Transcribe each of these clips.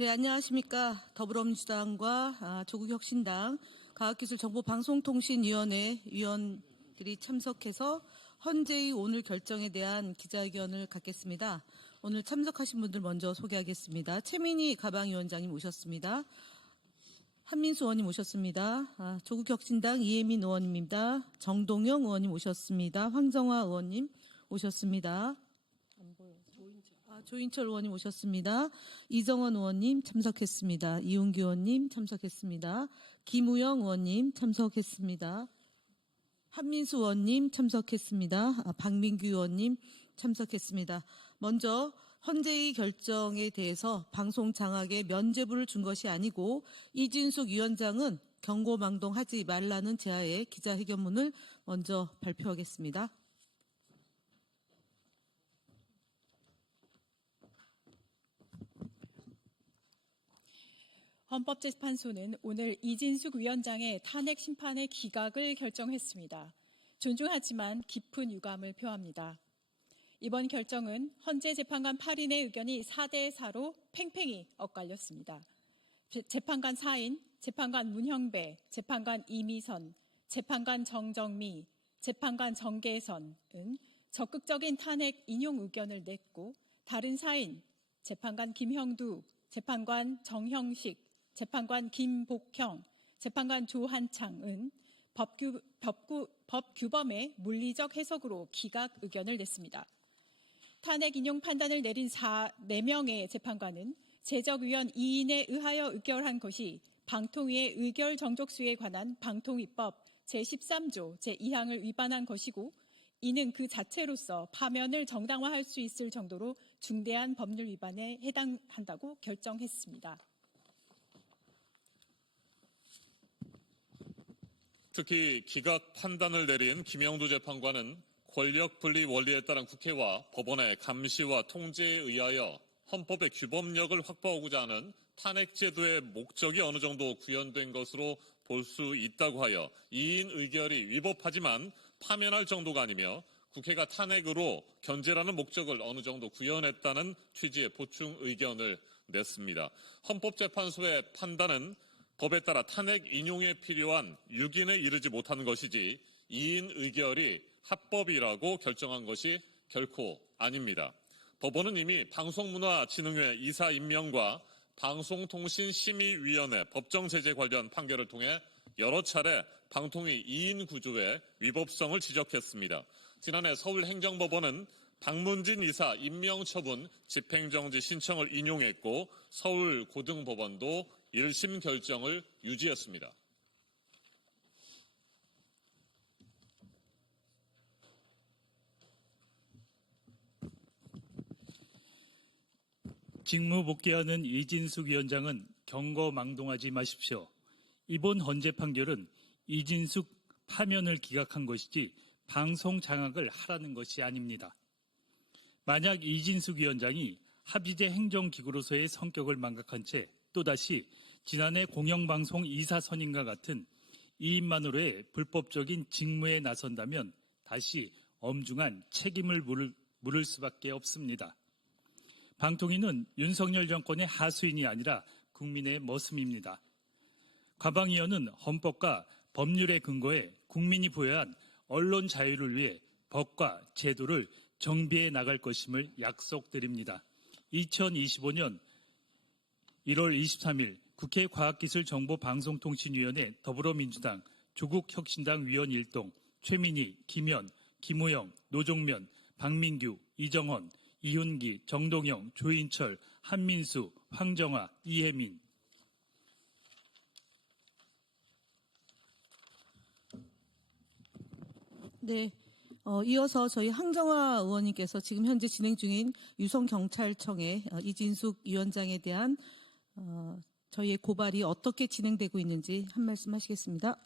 네, 안녕하십니까. 더불어민주당과 조국혁신당 과학기술정보방송통신위원회 위원들이 참석해서 헌재의 오늘 결정에 대한 기자회견을 갖겠습니다. 오늘 참석하신 분들 먼저 소개하겠습니다. 최민희 가방위원장님 오셨습니다. 한민수 의원님 오셨습니다. 조국혁신당 이혜민 의원입니다. 정동영 의원님 오셨습니다. 황정화 의원님 오셨습니다. 조인철 의원님 오셨습니다. 이정원 의원님 참석했습니다. 이훈기 의원님 참석했습니다. 김우영 의원님 참석했습니다. 한민수 의원님 참석했습니다. 박민규 의원님 참석했습니다. 먼저 헌재의 결정에 대해서 방송 장악에 면죄부를 준 것이 아니고 이진숙 위원장은 경고망동하지 말라는 제하의 기자회견문을 먼저 발표하겠습니다. 헌법재판소는 오늘 이진숙 위원장의 탄핵 심판의 기각을 결정했습니다. 존중하지만 깊은 유감을 표합니다. 이번 결정은 헌재 재판관 8인의 의견이 4대4로 팽팽히 엇갈렸습니다. 재판관 4인, 재판관 문형배, 재판관 이미선, 재판관 정정미, 재판관 정계선은 적극적인 탄핵 인용 의견을 냈고 다른 4인, 재판관 김형두, 재판관 정형식, 재판관 김복형, 재판관 조한창은 법규범의 물리적 해석으로 기각 의견을 냈습니다. 탄핵 인용 판단을 내린 4명의 재판관은 제적위원 2인에 의하여 의결한 것이 방통위의 의결 정족수에 관한 방통위법 제13조 제2항을 위반한 것이고 이는 그 자체로서 파면을 정당화할 수 있을 정도로 중대한 법률 위반에 해당한다고 결정했습니다. 특히 기각 판단을 내린 김영두 재판관은 권력분리 원리에 따른 국회와 법원의 감시와 통제에 의하여 헌법의 규범력을 확보하고자 하는 탄핵제도의 목적이 어느 정도 구현된 것으로 볼 수 있다고 하여 이인 의결이 위법하지만 파면할 정도가 아니며 국회가 탄핵으로 견제라는 목적을 어느 정도 구현했다는 취지의 보충 의견을 냈습니다. 헌법재판소의 판단은 법에 따라 탄핵 인용에 필요한 6인에 이르지 못하는 것이지 2인 의결이 합법이라고 결정한 것이 결코 아닙니다. 법원은 이미 방송문화진흥회 이사 임명과 방송통신심의위원회 법정제재 관련 판결을 통해 여러 차례 방통위 2인 구조의 위법성을 지적했습니다. 지난해 서울행정법원은 박문진 이사 임명처분 집행정지 신청을 인용했고 서울고등법원도 1심 결정을 유지했습니다. 직무 복귀하는 이진숙 위원장은 경거망동하지 마십시오. 이번 헌재 판결은 이진숙 파면을 기각한 것이지 방송 장악을 하라는 것이 아닙니다. 만약 이진숙 위원장이 합의제 행정기구로서의 성격을 망각한 채 또다시 지난해 공영방송 이사 선임과 같은 이인만으로의 불법적인 직무에 나선다면 다시 엄중한 책임을 물을 수밖에 없습니다. 방통위는 윤석열 정권의 하수인이 아니라 국민의 머슴입니다. 과방위원은 헌법과 법률에 근거해 국민이 부여한 언론 자유를 위해 법과 제도를 정비해 나갈 것임을 약속드립니다. 2025년 1월 23일 국회 과학기술정보방송통신위원회 더불어민주당 조국혁신당 위원 일동 최민희, 김현, 김우영, 노종면, 박민규, 이정원, 이훈기, 정동영, 조인철, 한민수, 황정화, 이혜민. 네. 이어서 저희 황정화 의원님께서 지금 현재 진행 중인 유성경찰청의 이진숙 위원장에 대한 저희의 고발이 어떻게 진행되고 있는지 한 말씀 하시겠습니다.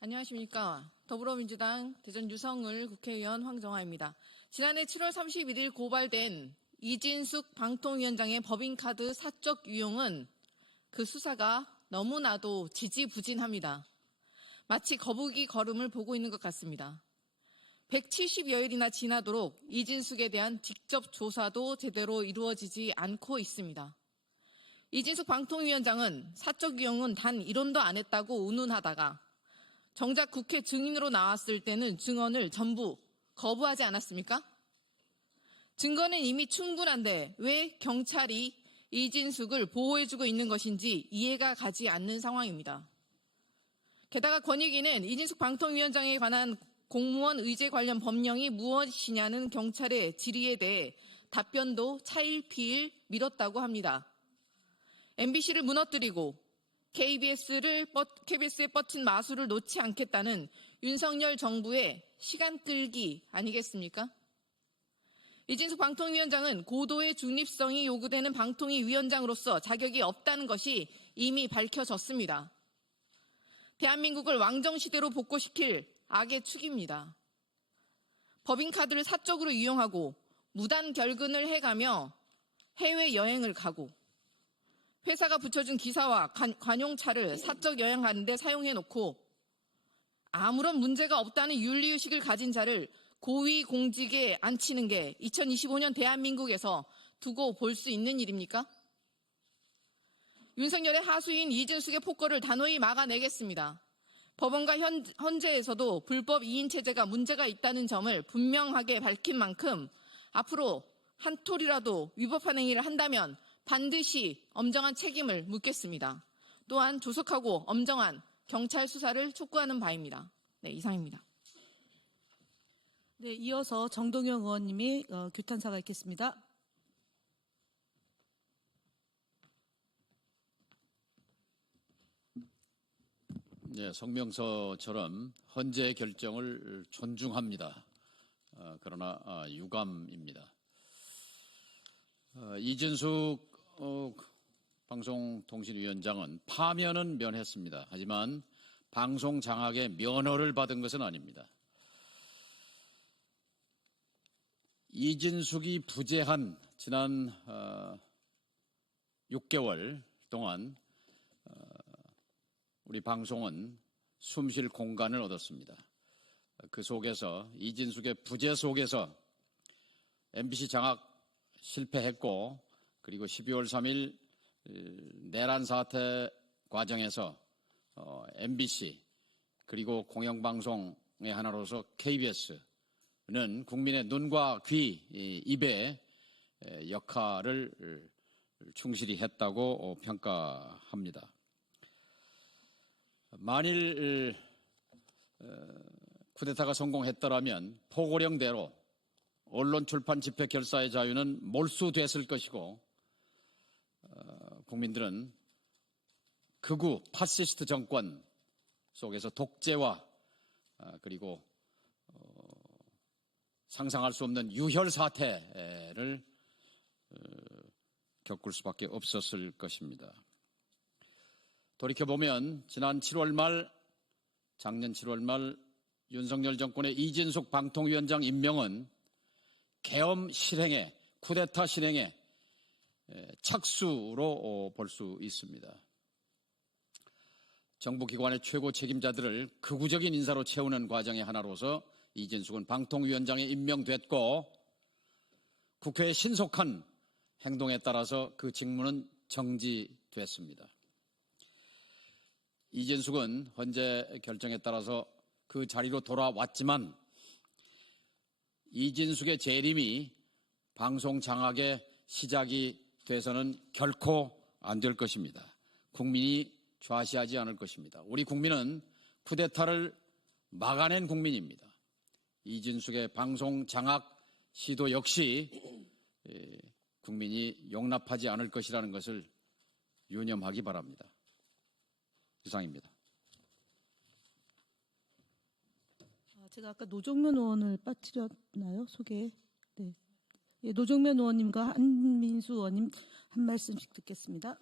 안녕하십니까. 더불어민주당 대전 유성을 국회의원 황정화입니다. 지난해 7월 31일 고발된 이진숙 방통위원장의 법인카드 사적 유용은 그 수사가 너무나도 지지부진합니다. 마치 거북이 걸음을 보고 있는 것 같습니다. 170여일이나 지나도록 이진숙에 대한 직접 조사도 제대로 이루어지지 않고 있습니다. 이진숙 방통위원장은 사적 이용은 단 1원도 안 했다고 운운하다가 정작 국회 증인으로 나왔을 때는 증언을 전부 거부하지 않았습니까? 증거는 이미 충분한데 왜 경찰이 이진숙을 보호해주고 있는 것인지 이해가 가지 않는 상황입니다. 게다가 권익위는 이진숙 방통위원장에 관한 공무원 의제 관련 법령이 무엇이냐는 경찰의 질의에 대해 답변도 차일피일 미뤘다고 합니다. MBC를 무너뜨리고 KBS의 뻗친 마술을 놓지 않겠다는 윤석열 정부의 시간 끌기 아니겠습니까? 이진숙 방통위원장은 고도의 중립성이 요구되는 방통위 위원장으로서 자격이 없다는 것이 이미 밝혀졌습니다. 대한민국을 왕정시대로 복고시킬 악의 축입니다. 법인카드를 사적으로 이용하고 무단 결근을 해가며 해외여행을 가고 회사가 붙여준 기사와 관용차를 사적 여행하는 데 사용해놓고 아무런 문제가 없다는 윤리의식을 가진 자를 고위공직에 앉히는 게 2025년 대한민국에서 두고 볼 수 있는 일입니까? 윤석열의 하수인 이진숙의 폭거를 단호히 막아내겠습니다. 법원과 헌재에서도 불법 이인체제가 문제가 있다는 점을 분명하게 밝힌 만큼 앞으로 한 톨이라도 위법한 행위를 한다면 반드시 엄정한 책임을 묻겠습니다. 또한 조속하고 엄정한 경찰 수사를 촉구하는 바입니다. 네, 이상입니다. 네, 이어서 정동영 의원님이 규탄사가 있겠습니다. 네, 성명서처럼 헌재의 결정을 존중합니다. 그러나 유감입니다. 이진숙 방송통신위원장은 파면은 면했습니다. 하지만 방송 장악의 면허를 받은 것은 아닙니다. 이진숙이 부재한 지난 6개월 동안 우리 방송은 숨쉴 공간을 얻었습니다. 그 속에서 이진숙의 부재 속에서 MBC 장악 실패했고 그리고 12월 3일 내란 사태 과정에서 MBC 그리고 공영방송의 하나로서 KBS는 국민의 눈과 귀, 입의 역할을 충실히 했다고 평가합니다. 만일 쿠데타가 성공했더라면 포고령대로 언론, 출판, 집회, 결사의 자유는 몰수됐을 것이고 국민들은 극우 파시스트 정권 속에서 독재와 그리고 상상할 수 없는 유혈 사태를 겪을 수밖에 없었을 것입니다. 돌이켜보면 지난 7월 말, 작년 7월 말 윤석열 정권의 이진숙 방통위원장 임명은 계엄 실행에, 쿠데타 실행에 착수로 볼 수 있습니다. 정부기관의 최고 책임자들을 극우적인 인사로 채우는 과정의 하나로서 이진숙은 방통위원장에 임명됐고 국회의 신속한 행동에 따라서 그 직무는 정지됐습니다. 이진숙은 헌재 결정에 따라서 그 자리로 돌아왔지만 이진숙의 재림이 방송 장악의 시작이 돼서는 결코 안 될 것입니다. 국민이 좌시하지 않을 것입니다. 우리 국민은 쿠데타를 막아낸 국민입니다. 이진숙의 방송 장악 시도 역시 국민이 용납하지 않을 것이라는 것을 유념하기 바랍니다. 이상입니다. 제가 아까 노정면 의원을 빠뜨렸나요? 소개. 네. 예, 노정면 의원님과 한민수 의원님 한 말씀씩 듣겠습니다.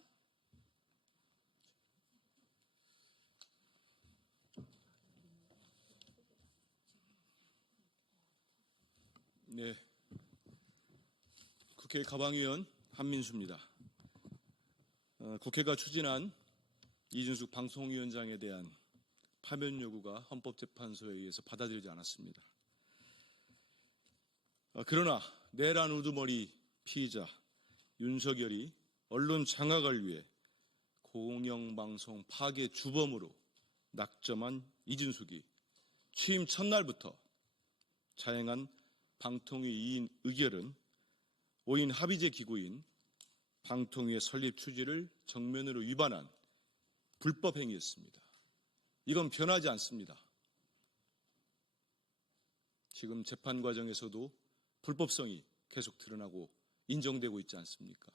네, 국회 가방위원 한민수입니다. 국회가 추진한 이진숙 방송위원장에 대한 파면 요구가 헌법재판소에 의해서 받아들이지 않았습니다. 그러나 내란 우두머리 피의자 윤석열이 언론 장악을 위해 공영방송 파괴 주범으로 낙점한 이진숙이 취임 첫날부터 자행한 방통위 2인 의결은 5인 합의제 기구인 방통위의 설립 취지를 정면으로 위반한 불법 행위였습니다. 이건 변하지 않습니다. 지금 재판 과정에서도 불법성이 계속 드러나고 인정되고 있지 않습니까?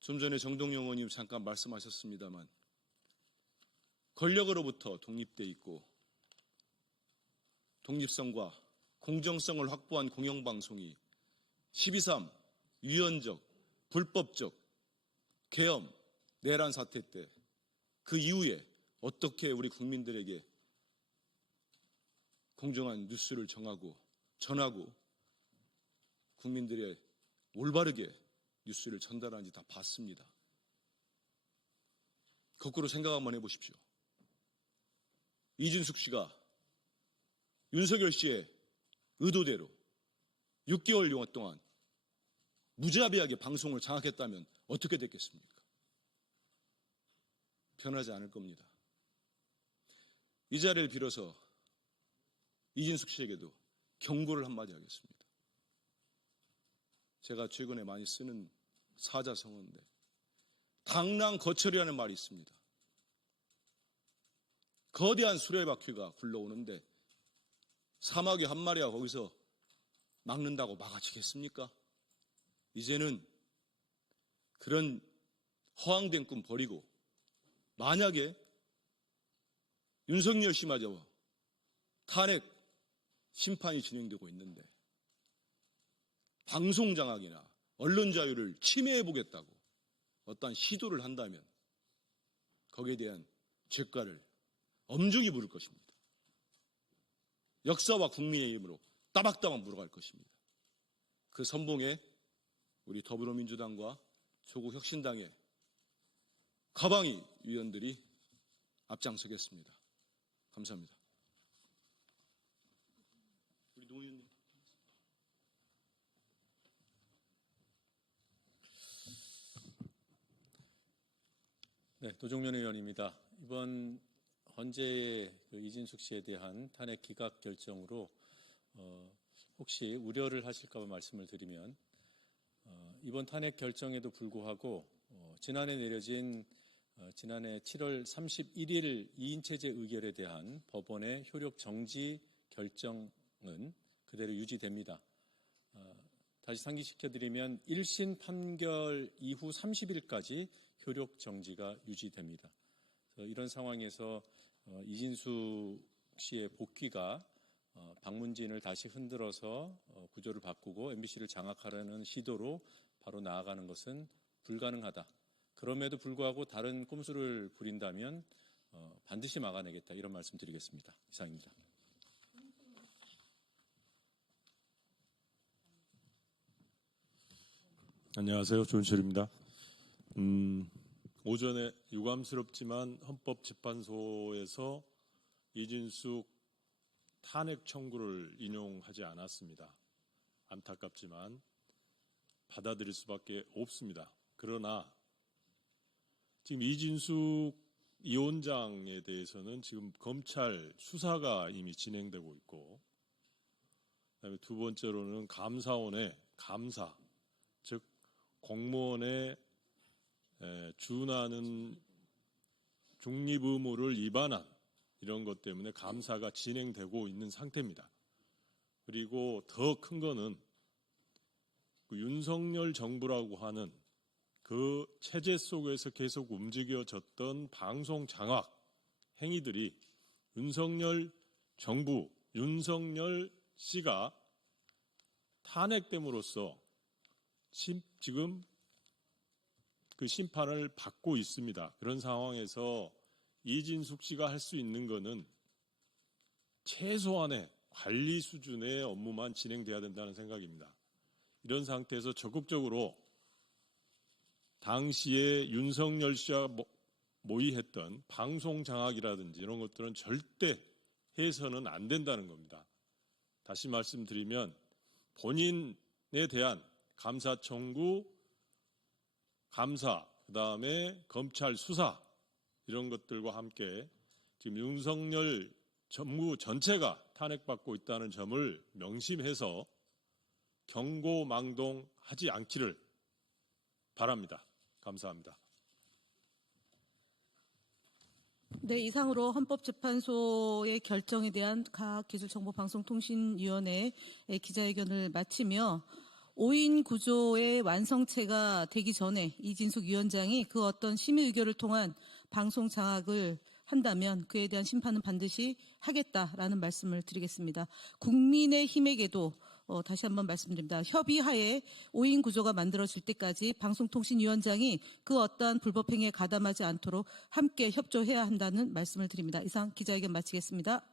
좀 전에 정동영 의원님 잠깐 말씀하셨습니다만 권력으로부터 독립돼 있고 독립성과 공정성을 확보한 공영방송이 12.3 위헌적, 불법적, 계엄, 내란 사태 때 그 이후에 어떻게 우리 국민들에게 공정한 뉴스를 전하고 국민들의 올바르게 뉴스를 전달하는지 다 봤습니다. 거꾸로 생각 한번 해보십시오. 이진숙 씨가 윤석열 씨의 의도대로 6개월 동안 무자비하게 방송을 장악했다면 어떻게 됐겠습니까? 변하지 않을 겁니다. 이 자리를 빌어서 이진숙 씨에게도 경고를 한마디 하겠습니다. 제가 최근에 많이 쓰는 사자성어인데 당랑거철이라는 말이 있습니다. 거대한 수레바퀴가 굴러오는데 사마귀 한 마리가 거기서 막는다고 막아지겠습니까? 이제는 그런 허황된 꿈 버리고 만약에 윤석열 씨마저 탄핵 심판이 진행되고 있는데 방송 장악이나 언론 자유를 침해해보겠다고 어떠한 시도를 한다면 거기에 대한 죄가를 엄중히 물을 것입니다. 역사와 국민의힘으로 따박따박 물어갈 것입니다. 그 선봉에 우리 더불어민주당과 조국혁신당의 가방이 위원들이 앞장서겠습니다. 감사합니다. 우리 노 의원님. 네, 노종면 의원입니다. 이번 헌재의 이진숙 씨에 대한 탄핵 기각 결정으로 혹시 우려를 하실까 봐 말씀을 드리면 이번 탄핵 결정에도 불구하고 지난해 내려진 지난해 7월 31일 2인 체제 의결에 대한 법원의 효력 정지 결정은 그대로 유지됩니다. 다시 상기시켜드리면 1심 판결 이후 30일까지 효력 정지가 유지됩니다. 이런 상황에서 이진숙 씨의 복귀가 박문진을 다시 흔들어서 구조를 바꾸고 MBC를 장악하려는 시도로 바로 나아가는 것은 불가능하다. 그럼에도 불구하고 다른 꼼수를 부린다면 반드시 막아내겠다. 이런 말씀 드리겠습니다. 이상입니다. 안녕하세요. 조은철입니다. 오전에 유감스럽지만 헌법재판소에서 이진숙 탄핵 청구를 인용하지 않았습니다. 안타깝지만 받아들일 수밖에 없습니다. 그러나 지금 이진숙 위원장에 대해서는 지금 검찰 수사가 이미 진행되고 있고, 그다음에 두 번째로는 감사원의 감사, 즉 공무원의 준하는 중립 의무를 위반한 이런 것 때문에 감사가 진행되고 있는 상태입니다. 그리고 더 큰 거는 그 윤석열 정부라고 하는 그 체제 속에서 계속 움직여졌던 방송 장악 행위들이 윤석열 정부, 윤석열 씨가 탄핵됨으로써 지금 그 심판을 받고 있습니다. 그런 상황에서 이진숙 씨가 할 수 있는 것은 최소한의 관리 수준의 업무만 진행돼야 된다는 생각입니다. 이런 상태에서 적극적으로 당시에 윤석열 씨와 모의했던 방송 장악이라든지 이런 것들은 절대 해서는 안 된다는 겁니다. 다시 말씀드리면 본인에 대한 감사 청구, 감사, 그다음에 검찰 수사 이런 것들과 함께 지금 윤석열 정부 전체가 탄핵받고 있다는 점을 명심해서 경고망동하지 않기를 바랍니다. 감사합니다. 네, 이상으로 헌법재판소의 결정에 대한 과학기술정보방송통신위원회의 기자회견을 마치며 5인 구조의 완성체가 되기 전에 이진숙 위원장이 그 어떤 심의 의결을 통한 방송 장악을 한다면 그에 대한 심판은 반드시 하겠다라는 말씀을 드리겠습니다. 국민의힘에게도 다시 한번 말씀드립니다. 협의하에 5인 구조가 만들어질 때까지 방송통신위원장이 그 어떠한 불법 행위에 가담하지 않도록 함께 협조해야 한다는 말씀을 드립니다. 이상 기자회견 마치겠습니다.